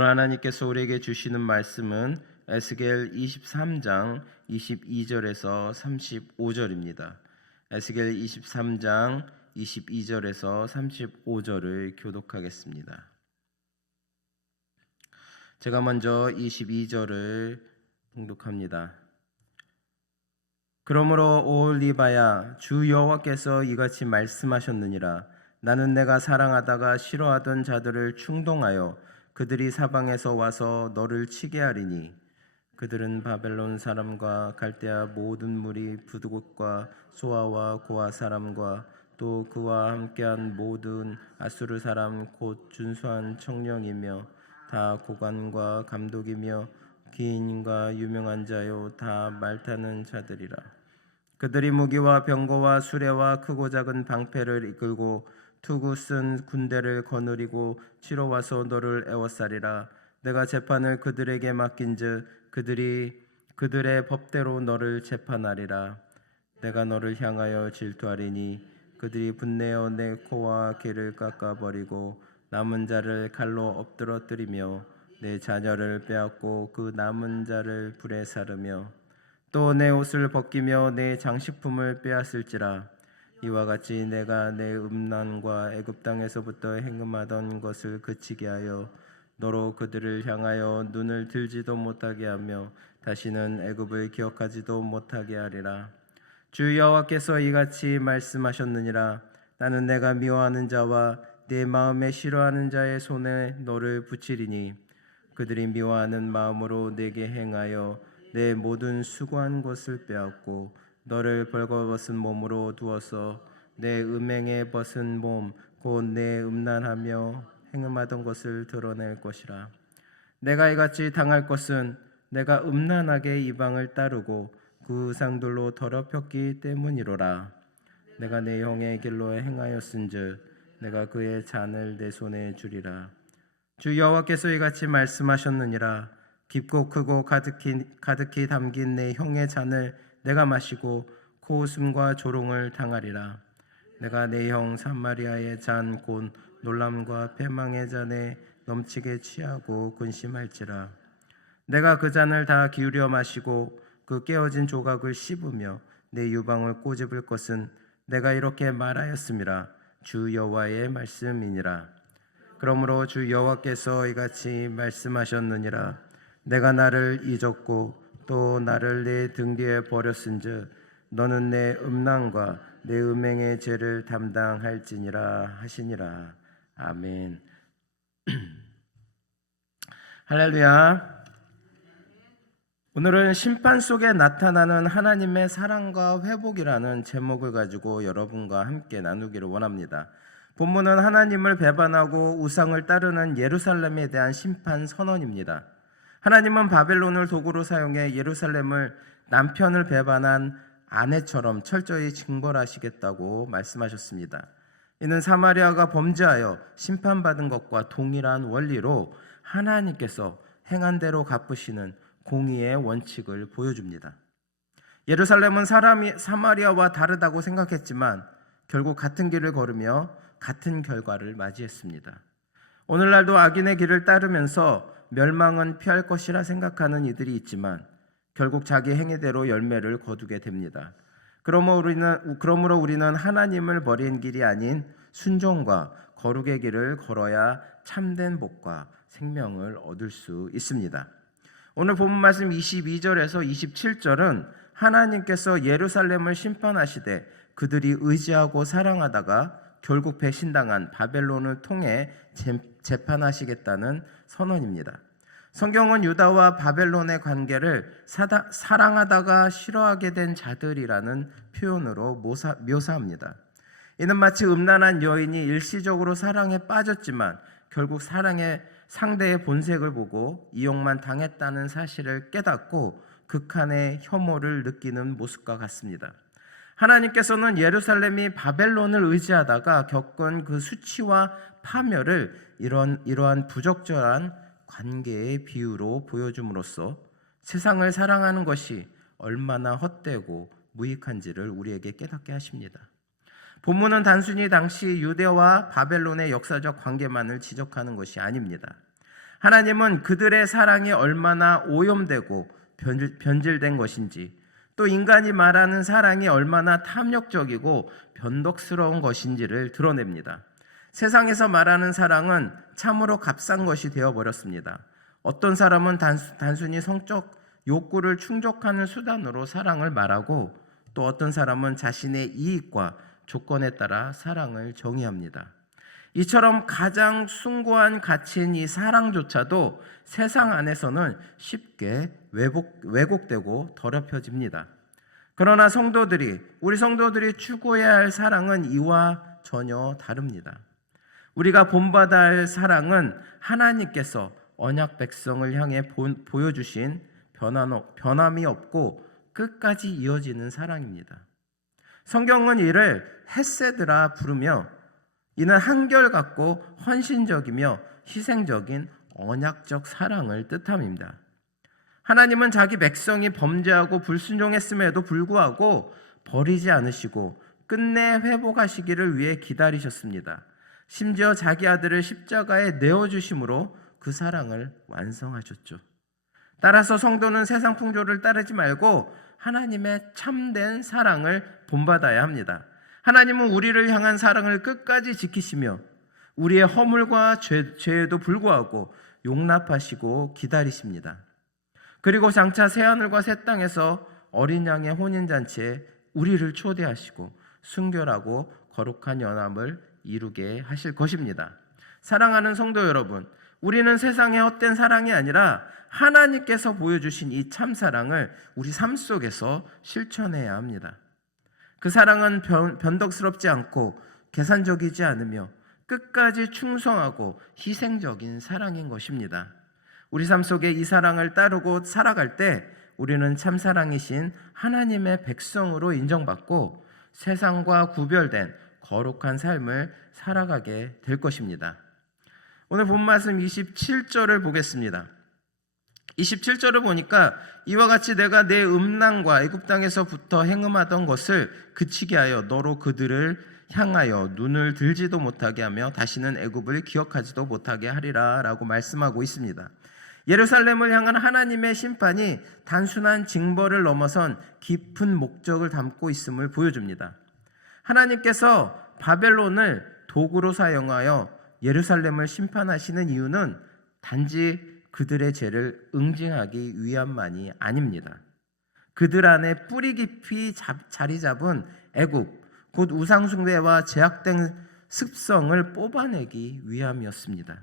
오늘 하나님께서 우리에게 주시는 말씀은 에스겔 23장 22절에서 35절입니다. 에스겔 23장 22절에서 35절을 교독하겠습니다. 제가 먼저 22절을 봉독합니다. 그러므로 오 리바야, 주 여호와께서 이같이 말씀하셨느니라. 나는 내가 사랑하다가 싫어하던 자들을 충동하여 그들이 사방에서 와서 너를 치게 하리니 그들은 바벨론 사람과 갈대아 모든 무리 부두곳과 소아와 고아 사람과 또 그와 함께한 모든 아수르 사람 곧 준수한 청령이며 다 고관과 감독이며 기인과 유명한 자요 다 말타는 자들이라. 그들이 무기와 병거와 수레와 크고 작은 방패를 이끌고 투구 쓴 군대를 거느리고 치러 와서 너를 애워싸리라. 내가 재판을 그들에게 맡긴즉 그들이 그들의 법대로 너를 재판하리라. 내가 너를 향하여 질투하리니 그들이 분내어 내 코와 귀를 깎아버리고 남은 자를 칼로 엎드러뜨리며 내 자녀를 빼앗고 그 남은 자를 불에 사르며 또 내 옷을 벗기며 내 장식품을 빼앗을지라. 이와 같이 내가 내 음란과 애굽 땅에서부터 행음하던 것을 그치게 하여 너로 그들을 향하여 눈을 들지도 못하게 하며 다시는 애굽을 기억하지도 못하게 하리라. 주 여호와께서 이같이 말씀하셨느니라. 나는 내가 미워하는 자와 내 마음에 싫어하는 자의 손에 너를 붙이리니 그들이 미워하는 마음으로 내게 행하여 내 모든 수고한 것을 빼앗고 너를 벌거벗은 몸으로 두어서 내 음행에 벗은 몸 곧 내 음란하며 행음하던 것을 드러낼 것이라. 내가 이같이 당할 것은 내가 음란하게 이방을 따르고 그 우상들로 더럽혔기 때문이로라. 내가 내 형의 길로 행하였은즉 내가 그의 잔을 내 손에 주리라. 주 여호와께서 이같이 말씀하셨느니라. 깊고 크고 가득히 담긴 내 형의 잔을 내가 마시고 코웃음과 조롱을 당하리라. 내가 내 형 사마리아의 잔 곧 놀람과 패망의 잔에 넘치게 취하고 근심할지라. 내가 그 잔을 다 기울여 마시고 그 깨어진 조각을 씹으며 내 유방을 꼬집을 것은 내가 이렇게 말하였음이라. 주 여호와의 말씀이니라. 그러므로 주 여호와께서 이같이 말씀하셨느니라. 내가 나를 잊었고 또 나를 내 등 뒤에 버렸은즉 너는 내 음란과 내 음행의 죄를 담당할지니라 하시니라. 아멘. 할렐루야. 오늘은 심판 속에 나타나는 하나님의 사랑과 회복이라는 제목을 가지고 여러분과 함께 나누기를 원합니다. 본문은 하나님을 배반하고 우상을 따르는 예루살렘에 대한 심판 선언입니다. 하나님은 바벨론을 도구로 사용해 예루살렘을 남편을 배반한 아내처럼 철저히 징벌하시겠다고 말씀하셨습니다. 이는 사마리아가 범죄하여 심판받은 것과 동일한 원리로 하나님께서 행한 대로 갚으시는 공의의 원칙을 보여줍니다. 예루살렘은 사마리아와 다르다고 생각했지만 결국 같은 길을 걸으며 같은 결과를 맞이했습니다. 오늘날도 악인의 길을 따르면서 멸망은 피할 것이라 생각하는 이들이 있지만 결국 자기 행위대로 열매를 거두게 됩니다. 그러므로 우리는 하나님을 버린 길이 아닌 순종과 거룩의 길을 걸어야 참된 복과 생명을 얻을 수 있습니다. 오늘 본문 말씀 22절에서 27절은 하나님께서 예루살렘을 심판하시되 그들이 의지하고 사랑하다가 결국 배신당한 바벨론을 통해 재판하시겠다는 선언입니다. 성경은 유다와 바벨론의 관계를 사랑하다가 싫어하게 된 자들이라는 표현으로 묘사합니다. 이는 마치 음란한 여인이 일시적으로 사랑에 빠졌지만 결국 사랑의 상대의 본색을 보고 이용만 당했다는 사실을 깨닫고 극한의 혐오를 느끼는 모습과 같습니다. 하나님께서는 예루살렘이 바벨론을 의지하다가 겪은 그 수치와 파멸을 이러한 부적절한 관계의 비유로 보여줌으로써 세상을 사랑하는 것이 얼마나 헛되고 무익한지를 우리에게 깨닫게 하십니다. 본문은 단순히 당시 유대와 바벨론의 역사적 관계만을 지적하는 것이 아닙니다. 하나님은 그들의 사랑이 얼마나 오염되고 변질된 것인지, 또 인간이 말하는 사랑이 얼마나 탐욕적이고 변덕스러운 것인지를 드러냅니다. 세상에서 말하는 사랑은 참으로 값싼 것이 되어버렸습니다. 어떤 사람은 단순히 성적 욕구를 충족하는 수단으로 사랑을 말하고, 또 어떤 사람은 자신의 이익과 조건에 따라 사랑을 정의합니다. 이처럼 가장 숭고한 가치인 이 사랑조차도 세상 안에서는 쉽게 왜곡되고 더럽혀집니다. 그러나 우리 성도들이 추구해야 할 사랑은 이와 전혀 다릅니다. 우리가 본받아야 할 사랑은 하나님께서 언약 백성을 향해 보여주신 변함이 없고 끝까지 이어지는 사랑입니다. 성경은 이를 헤세드라 부르며, 이는 한결같고 헌신적이며 희생적인 언약적 사랑을 뜻합니다. 하나님은 자기 백성이 범죄하고 불순종했음에도 불구하고 버리지 않으시고 끝내 회복하시기를 위해 기다리셨습니다. 심지어 자기 아들을 십자가에 내어주심으로 그 사랑을 완성하셨죠. 따라서 성도는 세상 풍조를 따르지 말고 하나님의 참된 사랑을 본받아야 합니다. 하나님은 우리를 향한 사랑을 끝까지 지키시며 우리의 허물과 죄에도 불구하고 용납하시고 기다리십니다. 그리고 장차 새하늘과 새 땅에서 어린 양의 혼인잔치에 우리를 초대하시고 순결하고 거룩한 연합을 이루게 하실 것입니다. 사랑하는 성도 여러분, 우리는 세상의 헛된 사랑이 아니라 하나님께서 보여주신 이 참사랑을 우리 삶 속에서 실천해야 합니다. 그 사랑은 변덕스럽지 않고 계산적이지 않으며 끝까지 충성하고 희생적인 사랑인 것입니다. 우리 삶 속에 이 사랑을 따르고 살아갈 때 우리는 참사랑이신 하나님의 백성으로 인정받고 세상과 구별된 거룩한 삶을 살아가게 될 것입니다. 오늘 본 말씀 27절을 보겠습니다. 27절을 보니까 이와 같이 내가 내 음란과 애굽 땅에서부터 행음하던 것을 그치게 하여 너로 그들을 향하여 눈을 들지도 못하게 하며 다시는 애굽을 기억하지도 못하게 하리라 라고 말씀하고 있습니다. 예루살렘을 향한 하나님의 심판이 단순한 징벌을 넘어선 깊은 목적을 담고 있음을 보여줍니다. 하나님께서 바벨론을 도구로 사용하여 예루살렘을 심판하시는 이유는 단지 그들의 죄를 응징하기 위함만이 아닙니다. 그들 안에 뿌리 깊이 자리 잡은 애굽, 곧 우상숭배와 제약된 습성을 뽑아내기 위함이었습니다.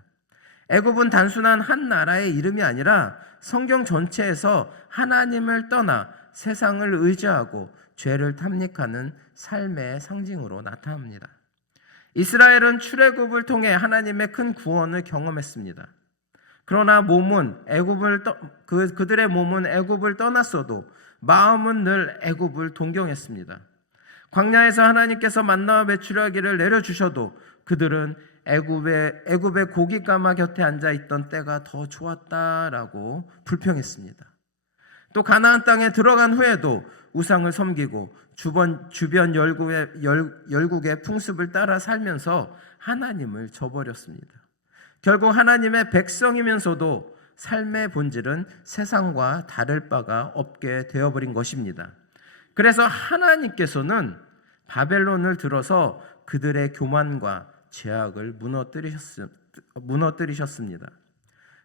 애굽은 단순한 한 나라의 이름이 아니라 성경 전체에서 하나님을 떠나 세상을 의지하고 죄를 탐닉하는 삶의 상징으로 나타납니다. 이스라엘은 출애굽을 통해 하나님의 큰 구원을 경험했습니다. 그러나 그들의 몸은 애굽을 떠났어도 마음은 늘 애굽을 동경했습니다. 광야에서 하나님께서 만나와 메추라기를 내려주셔도 그들은 애굽의 고깃가마 곁에 앉아 있던 때가 더 좋았다라고 불평했습니다. 또 가나안 땅에 들어간 후에도 우상을 섬기고 주변 열국의 풍습을 따라 살면서 하나님을 저버렸습니다. 결국 하나님의 백성이면서도 삶의 본질은 세상과 다를 바가 없게 되어버린 것입니다. 그래서 하나님께서는 바벨론을 들어서 그들의 교만과 죄악을 무너뜨리셨습니다.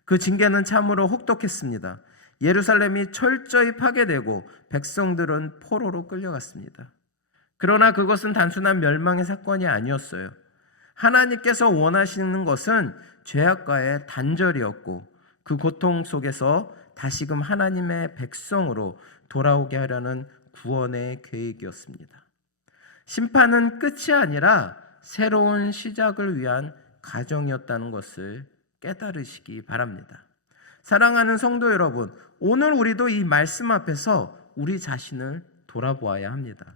그 징계는 참으로 혹독했습니다. 예루살렘이 철저히 파괴되고 백성들은 포로로 끌려갔습니다. 그러나 그것은 단순한 멸망의 사건이 아니었어요. 하나님께서 원하시는 것은 죄악과의 단절이었고 그 고통 속에서 다시금 하나님의 백성으로 돌아오게 하려는 구원의 계획이었습니다. 심판은 끝이 아니라 새로운 시작을 위한 과정이었다는 것을 깨달으시기 바랍니다. 사랑하는 성도 여러분, 오늘 우리도 이 말씀 앞에서 우리 자신을 돌아보아야 합니다.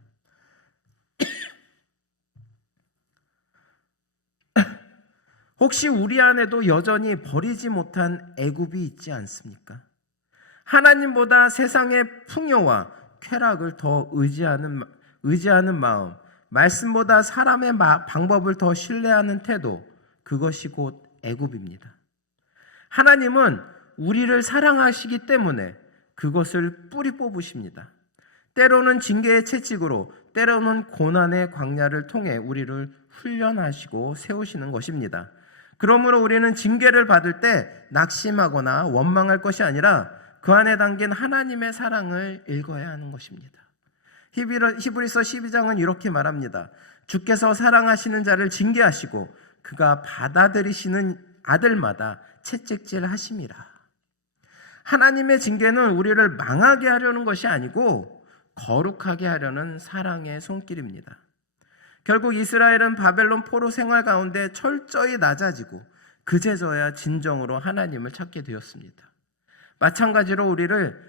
혹시 우리 안에도 여전히 버리지 못한 애굽이 있지 않습니까? 하나님보다 세상의 풍요와 쾌락을 더 의지하는 마음, 말씀보다 사람의 방법을 더 신뢰하는 태도, 그것이 곧 애굽입니다. 하나님은 우리를 사랑하시기 때문에 그것을 뿌리 뽑으십니다. 때로는 징계의 채찍으로, 때로는 고난의 광야를 통해 우리를 훈련하시고 세우시는 것입니다. 그러므로 우리는 징계를 받을 때 낙심하거나 원망할 것이 아니라 그 안에 담긴 하나님의 사랑을 읽어야 하는 것입니다. 히브리서 12장은 이렇게 말합니다. 주께서 사랑하시는 자를 징계하시고 그가 받아들이시는 아들마다 채찍질 하심이라. 하나님의 징계는 우리를 망하게 하려는 것이 아니고 거룩하게 하려는 사랑의 손길입니다. 결국 이스라엘은 바벨론 포로 생활 가운데 철저히 낮아지고 그제서야 진정으로 하나님을 찾게 되었습니다. 마찬가지로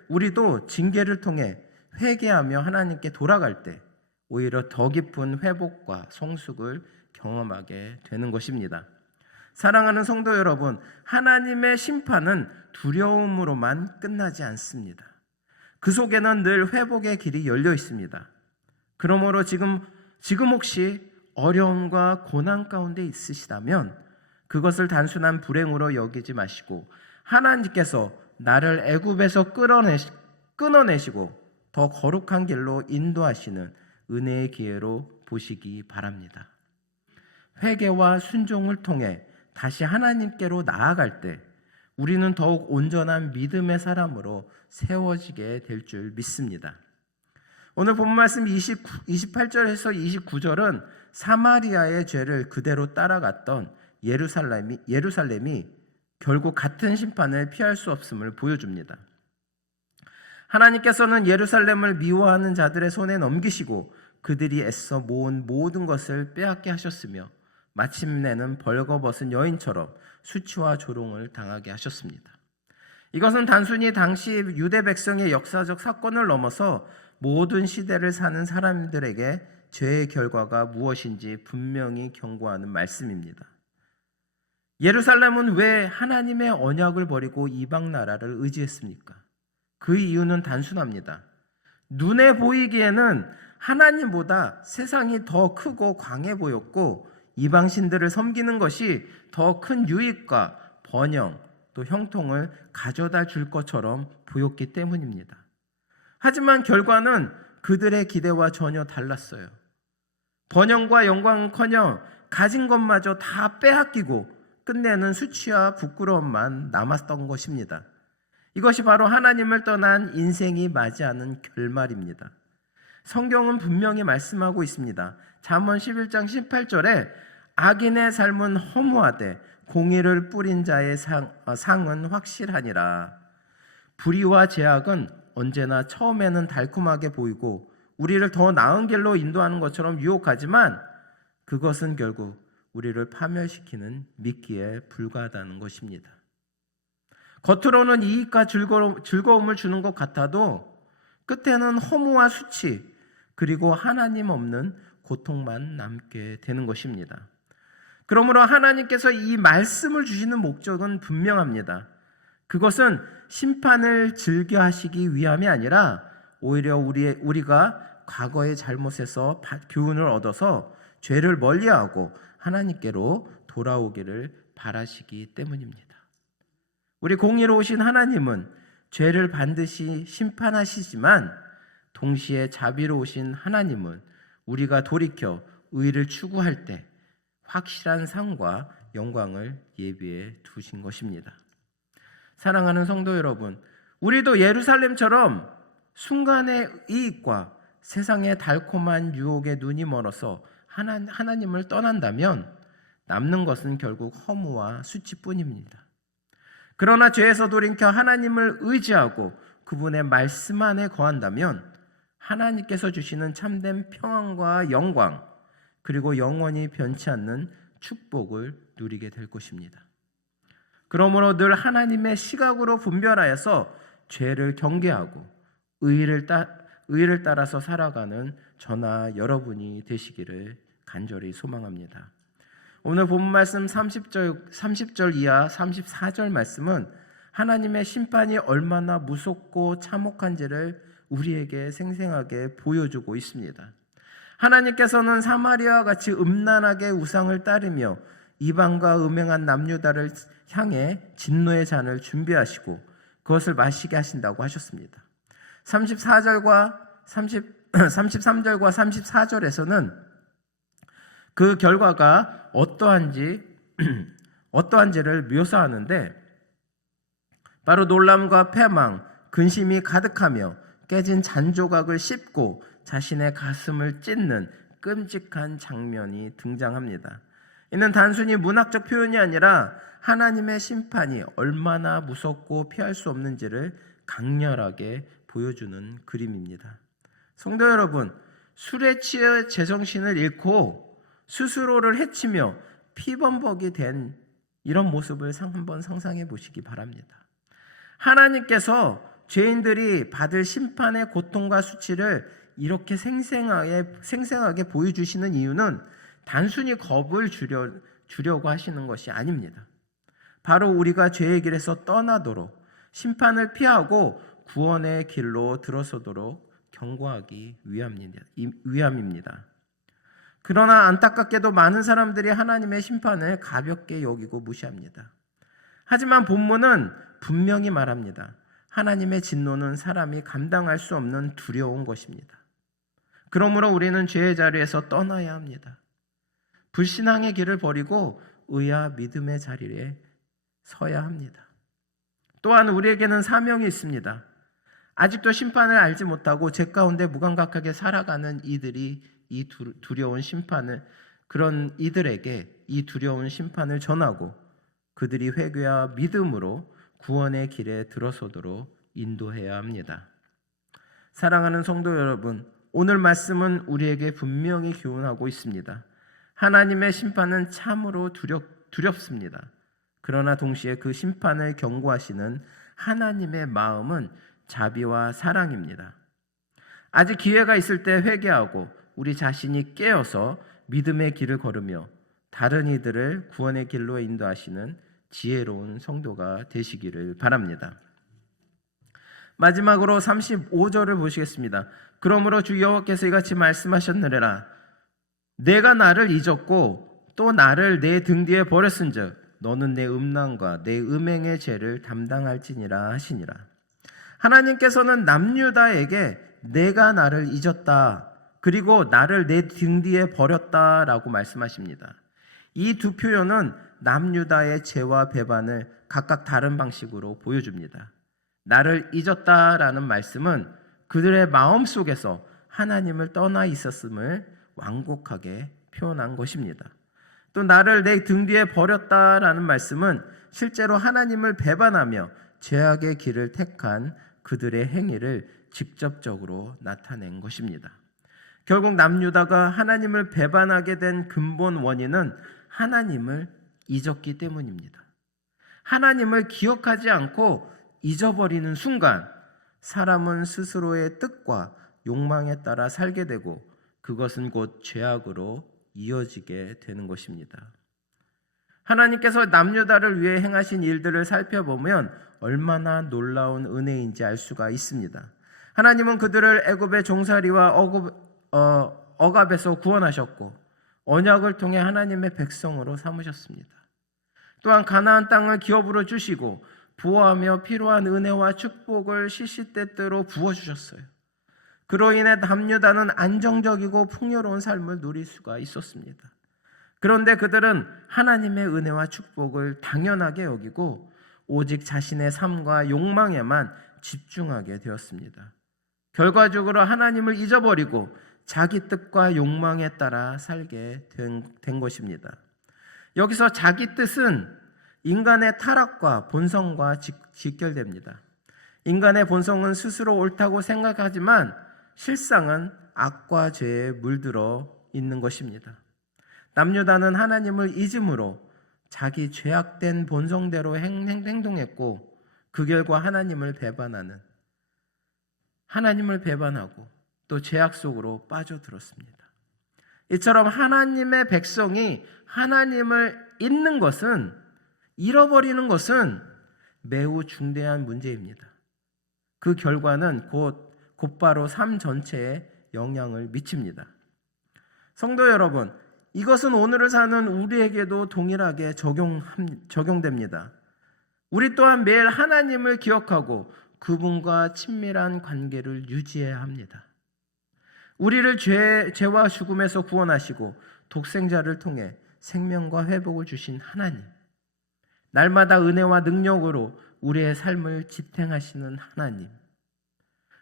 우리도 징계를 통해 회개하며 하나님께 돌아갈 때 오히려 더 깊은 회복과 성숙을 경험하게 되는 것입니다. 사랑하는 성도 여러분, 하나님의 심판은 두려움으로만 끝나지 않습니다. 그 속에는 늘 회복의 길이 열려 있습니다. 그러므로 지금 혹시 어려움과 고난 가운데 있으시다면 그것을 단순한 불행으로 여기지 마시고 하나님께서 나를 애굽에서 끊어내시고 더 거룩한 길로 인도하시는 은혜의 기회로 보시기 바랍니다. 회개와 순종을 통해 다시 하나님께로 나아갈 때 우리는 더욱 온전한 믿음의 사람으로 세워지게 될 줄 믿습니다. 오늘 본 말씀 28절에서 29절은 사마리아의 죄를 그대로 따라갔던 예루살렘이 결국 같은 심판을 피할 수 없음을 보여줍니다. 하나님께서는 예루살렘을 미워하는 자들의 손에 넘기시고 그들이 애써 모은 모든 것을 빼앗게 하셨으며 마침내는 벌거벗은 여인처럼 수치와 조롱을 당하게 하셨습니다. 이것은 단순히 당시 유대 백성의 역사적 사건을 넘어서 모든 시대를 사는 사람들에게 죄의 결과가 무엇인지 분명히 경고하는 말씀입니다. 예루살렘은 왜 하나님의 언약을 버리고 이방 나라를 의지했습니까? 그 이유는 단순합니다. 눈에 보이기에는 하나님보다 세상이 더 크고 광해 보였고 이방 신들을 섬기는 것이 더 큰 유익과 번영 또 형통을 가져다 줄 것처럼 보였기 때문입니다. 하지만 결과는 그들의 기대와 전혀 달랐어요. 번영과 영광은커녕 가진 것마저 다 빼앗기고 끝내는 수치와 부끄러움만 남았던 것입니다. 이것이 바로 하나님을 떠난 인생이 맞이하는 결말입니다. 성경은 분명히 말씀하고 있습니다. 잠언 11장 18절에 악인의 삶은 허무하되 공의를 뿌린 자의 상은 확실하니라. 불의와 죄악은 언제나 처음에는 달콤하게 보이고 우리를 더 나은 길로 인도하는 것처럼 유혹하지만 그것은 결국 우리를 파멸시키는 미끼에 불과하다는 것입니다. 겉으로는 이익과 즐거움을 주는 것 같아도 끝에는 허무와 수치 그리고 하나님 없는 고통만 남게 되는 것입니다. 그러므로 하나님께서 이 말씀을 주시는 목적은 분명합니다. 그것은 심판을 즐겨 하시기 위함이 아니라 오히려 우리가 과거의 잘못에서 교훈을 얻어서 죄를 멀리하고 하나님께로 돌아오기를 바라시기 때문입니다. 우리 공의로우신 하나님은 죄를 반드시 심판하시지만 동시에 자비로우신 하나님은 우리가 돌이켜 의를 추구할 때 확실한 상과 영광을 예비해 두신 것입니다. 사랑하는 성도 여러분, 우리도 예루살렘처럼 순간의 이익과 세상의 달콤한 유혹에 눈이 멀어서 하나님을 떠난다면 남는 것은 결국 허무와 수치뿐입니다. 그러나 죄에서 돌이켜 하나님을 의지하고 그분의 말씀 안에 거한다면 하나님께서 주시는 참된 평안과 영광 그리고 영원히 변치 않는 축복을 누리게 될 것입니다. 그러므로 늘 하나님의 시각으로 분별하여서 죄를 경계하고 의를 따라서 살아가는 저나 여러분이 되시기를 간절히 소망합니다. 오늘 본 말씀 30절 이하 34절 말씀은 하나님의 심판이 얼마나 무섭고 참혹한지를 우리에게 생생하게 보여주고 있습니다. 하나님께서는 사마리아와 같이 음란하게 우상을 따르며 이방과 음행한 남유다를 향해 진노의 잔을 준비하시고 그것을 마시게 하신다고 하셨습니다. 34절과 33절과 34절에서는 그 결과가 어떠한지를 묘사하는데 바로 놀람과 패망, 근심이 가득하며 깨진 잔조각을 씹고 자신의 가슴을 찢는 끔찍한 장면이 등장합니다. 이는 단순히 문학적 표현이 아니라 하나님의 심판이 얼마나 무섭고 피할 수 없는지를 강렬하게 보여주는 그림입니다. 성도 여러분, 술에 취해 제정신을 잃고 스스로를 해치며 피범벅이 된 이런 모습을 한번 상상해 보시기 바랍니다. 하나님께서 죄인들이 받을 심판의 고통과 수치를 이렇게 생생하게 보여주시는 이유는 단순히 겁을 주려고 하시는 것이 아닙니다. 바로 우리가 죄의 길에서 떠나도록 심판을 피하고 구원의 길로 들어서도록 경고하기 위함입니다. 그러나 안타깝게도 많은 사람들이 하나님의 심판을 가볍게 여기고 무시합니다. 하지만 본문은 분명히 말합니다. 하나님의 진노는 사람이 감당할 수 없는 두려운 것입니다. 그러므로 우리는 죄의 자리에서 떠나야 합니다. 불신앙의 길을 버리고 의와 믿음의 자리에 서야 합니다. 또한 우리에게는 사명이 있습니다. 아직도 심판을 알지 못하고 죄 가운데 무감각하게 살아가는 이들이 이 두려운 심판을 그런 이들에게 이 두려운 심판을 전하고 그들이 회개와 믿음으로 구원의 길에 들어서도록 인도해야 합니다. 사랑하는 성도 여러분, 오늘 말씀은 우리에게 분명히 교훈하고 있습니다. 하나님의 심판은 참으로 두렵습니다. 그러나 동시에 그 심판을 경고하시는 하나님의 마음은 자비와 사랑입니다. 아직 기회가 있을 때 회개하고 우리 자신이 깨어서 믿음의 길을 걸으며 다른 이들을 구원의 길로 인도하시는 지혜로운 성도가 되시기를 바랍니다. 마지막으로 35절을 보시겠습니다. 그러므로 주 여호와께서 이같이 말씀하셨느니라. 내가 나를 잊었고 또 나를 내 등 뒤에 버렸은즉 너는 내 음란과 내 음행의 죄를 담당할지니라 하시니라. 하나님께서는 남유다에게 내가 나를 잊었다 그리고 나를 내 등 뒤에 버렸다라고 말씀하십니다. 이 두 표현은 남유다의 죄와 배반을 각각 다른 방식으로 보여줍니다. 나를 잊었다라는 말씀은 그들의 마음속에서 하나님을 떠나 있었음을 완곡하게 표현한 것입니다. 또 나를 내 등 뒤에 버렸다라는 말씀은 실제로 하나님을 배반하며 죄악의 길을 택한 그들의 행위를 직접적으로 나타낸 것입니다. 결국 남유다가 하나님을 배반하게 된 근본 원인은 하나님을 잊었기 때문입니다. 하나님을 기억하지 않고 잊어버리는 순간 사람은 스스로의 뜻과 욕망에 따라 살게 되고 그것은 곧 죄악으로 이어지게 되는 것입니다. 하나님께서 남유다를 위해 행하신 일들을 살펴보면 얼마나 놀라운 은혜인지 알 수가 있습니다. 하나님은 그들을 애굽의 종살이와 억압에서 구원하셨고 언약을 통해 하나님의 백성으로 삼으셨습니다. 또한 가나안 땅을 기업으로 주시고 보호하며 필요한 은혜와 축복을 시시때때로 부어주셨어요. 그로 인해 남유다는 안정적이고 풍요로운 삶을 누릴 수가 있었습니다. 그런데 그들은 하나님의 은혜와 축복을 당연하게 여기고 오직 자신의 삶과 욕망에만 집중하게 되었습니다. 결과적으로 하나님을 잊어버리고 자기 뜻과 욕망에 따라 살게 된 것입니다. 여기서 자기 뜻은 인간의 타락과 본성과 직결됩니다. 인간의 본성은 스스로 옳다고 생각하지만 실상은 악과 죄에 물들어 있는 것입니다. 남유다는 하나님을 잊음으로 자기 죄악된 본성대로 행동했고 그 결과 하나님을 배반하고 또 죄악 속으로 빠져들었습니다. 이처럼 하나님의 백성이 하나님을 잃어버리는 것은 매우 중대한 문제입니다. 그 결과는 곧바로 삶 전체에 영향을 미칩니다. 성도 여러분, 이것은 오늘을 사는 우리에게도 동일하게 적용됩니다. 우리 또한 매일 하나님을 기억하고 그분과 친밀한 관계를 유지해야 합니다. 우리를 죄와 죽음에서 구원하시고 독생자를 통해 생명과 회복을 주신 하나님, 날마다 은혜와 능력으로 우리의 삶을 지탱하시는 하나님,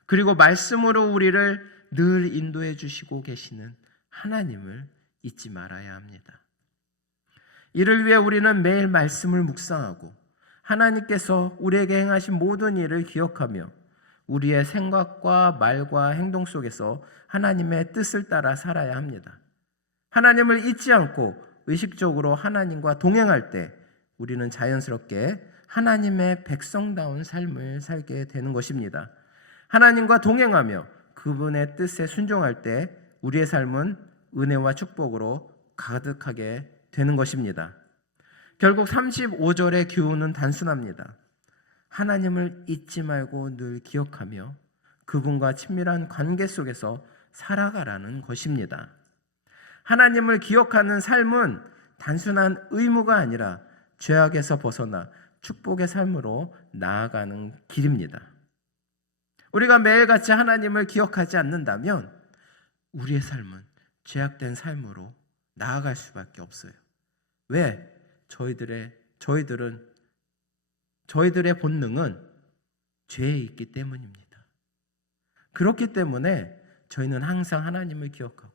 그리고 말씀으로 우리를 늘 인도해 주시고 계시는 하나님을 잊지 말아야 합니다. 이를 위해 우리는 매일 말씀을 묵상하고 하나님께서 우리에게 행하신 모든 일을 기억하며 우리의 생각과 말과 행동 속에서 하나님의 뜻을 따라 살아야 합니다. 하나님을 잊지 않고 의식적으로 하나님과 동행할 때 우리는 자연스럽게 하나님의 백성다운 삶을 살게 되는 것입니다. 하나님과 동행하며 그분의 뜻에 순종할 때 우리의 삶은 은혜와 축복으로 가득하게 되는 것입니다. 결국 35절의 교훈은 단순합니다. 하나님을 잊지 말고 늘 기억하며 그분과 친밀한 관계 속에서 살아가라는 것입니다. 하나님을 기억하는 삶은 단순한 의무가 아니라 죄악에서 벗어나 축복의 삶으로 나아가는 길입니다. 우리가 매일같이 하나님을 기억하지 않는다면 우리의 삶은 죄악된 삶으로 나아갈 수밖에 없어요. 왜? 저희들의 본능은 죄에 있기 때문입니다. 그렇기 때문에 저희는 항상 하나님을 기억하고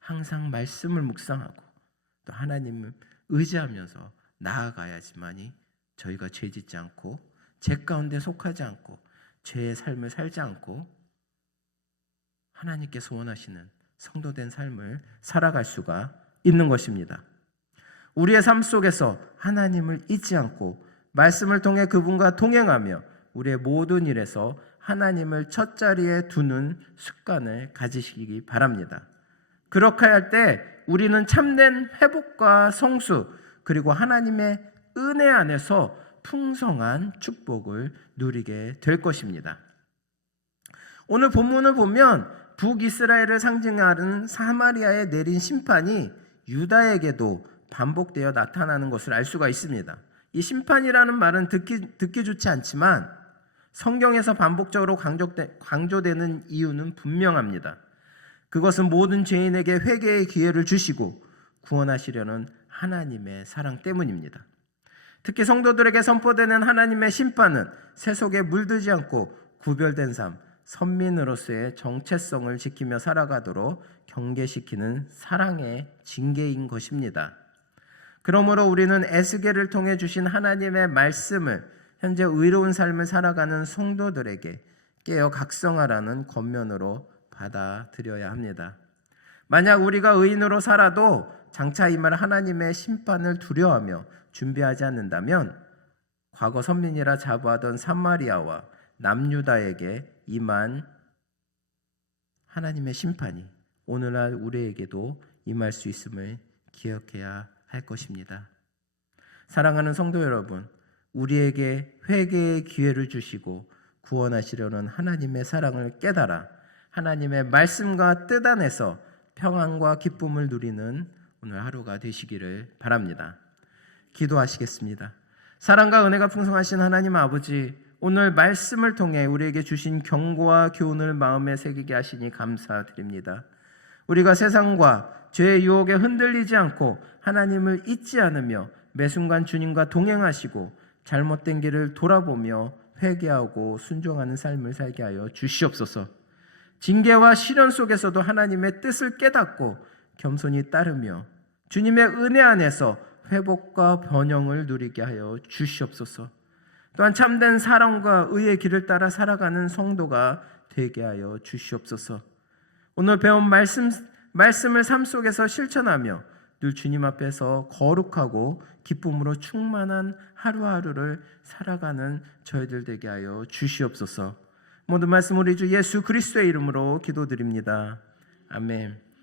항상 말씀을 묵상하고 또 하나님을 의지하면서 나아가야지만이 저희가 죄짓지 않고 죄 가운데 속하지 않고 죄의 삶을 살지 않고 하나님께서 원하시는 성도된 삶을 살아갈 수가 있는 것입니다. 우리의 삶 속에서 하나님을 잊지 않고 말씀을 통해 그분과 동행하며 우리의 모든 일에서 하나님을 첫 자리에 두는 습관을 가지시기 바랍니다. 그렇게 할 때 우리는 참된 회복과 성수 그리고 하나님의 은혜 안에서 풍성한 축복을 누리게 될 것입니다. 오늘 본문을 보면 북이스라엘을 상징하는 사마리아에 내린 심판이 유다에게도 반복되어 나타나는 것을 알 수가 있습니다. 이 심판이라는 말은 듣기 좋지 않지만 성경에서 반복적으로 강조되는 이유는 분명합니다. 그것은 모든 죄인에게 회개의 기회를 주시고 구원하시려는 하나님의 사랑 때문입니다. 특히 성도들에게 선포되는 하나님의 심판은 세속에 물들지 않고 구별된 삶, 선민으로서의 정체성을 지키며 살아가도록 경계시키는 사랑의 징계인 것입니다. 그러므로 우리는 에스겔을 통해 주신 하나님의 말씀을 현재 의로운 삶을 살아가는 성도들에게 깨어 각성하라는 권면으로 받아들여야 합니다. 만약 우리가 의인으로 살아도 장차 임할 하나님의 심판을 두려워하며 준비하지 않는다면 과거 선민이라 자부하던 사마리아와 남유다에게 임한 하나님의 심판이 오늘날 우리에게도 임할 수 있음을 기억해야 할 것입니다. 사랑하는 성도 여러분, 우리에게 회개의 기회를 주시고 구원하시려는 하나님의 사랑을 깨달아 하나님의 말씀과 뜻 안에서 평안과 기쁨을 누리는 오늘 하루가 되시기를 바랍니다. 기도하시겠습니다. 사랑과 은혜가 풍성하신 하나님 아버지, 오늘 말씀을 통해 우리에게 주신 경고와 교훈을 마음에 새기게 하시니 감사드립니다. 우리가 세상과 죄의 유혹에 흔들리지 않고 하나님을 잊지 않으며 매 순간 주님과 동행하시고 잘못된 길을 돌아보며 회개하고 순종하는 삶을 살게 하여 주시옵소서. 징계와 시련 속에서도 하나님의 뜻을 깨닫고 겸손히 따르며 주님의 은혜 안에서 회복과 번영을 누리게 하여 주시옵소서. 또한 참된 사랑과 의의 길을 따라 살아가는 성도가 되게 하여 주시옵소서. 오늘 배운 말씀을 삶 속에서 실천하며 늘 주님 앞에서 거룩하고 기쁨으로 충만한 하루하루를 살아가는 저희들 되게 하여 주시옵소서. 모든 말씀 우리 주 예수 그리스도의 이름으로 기도드립니다. 아멘.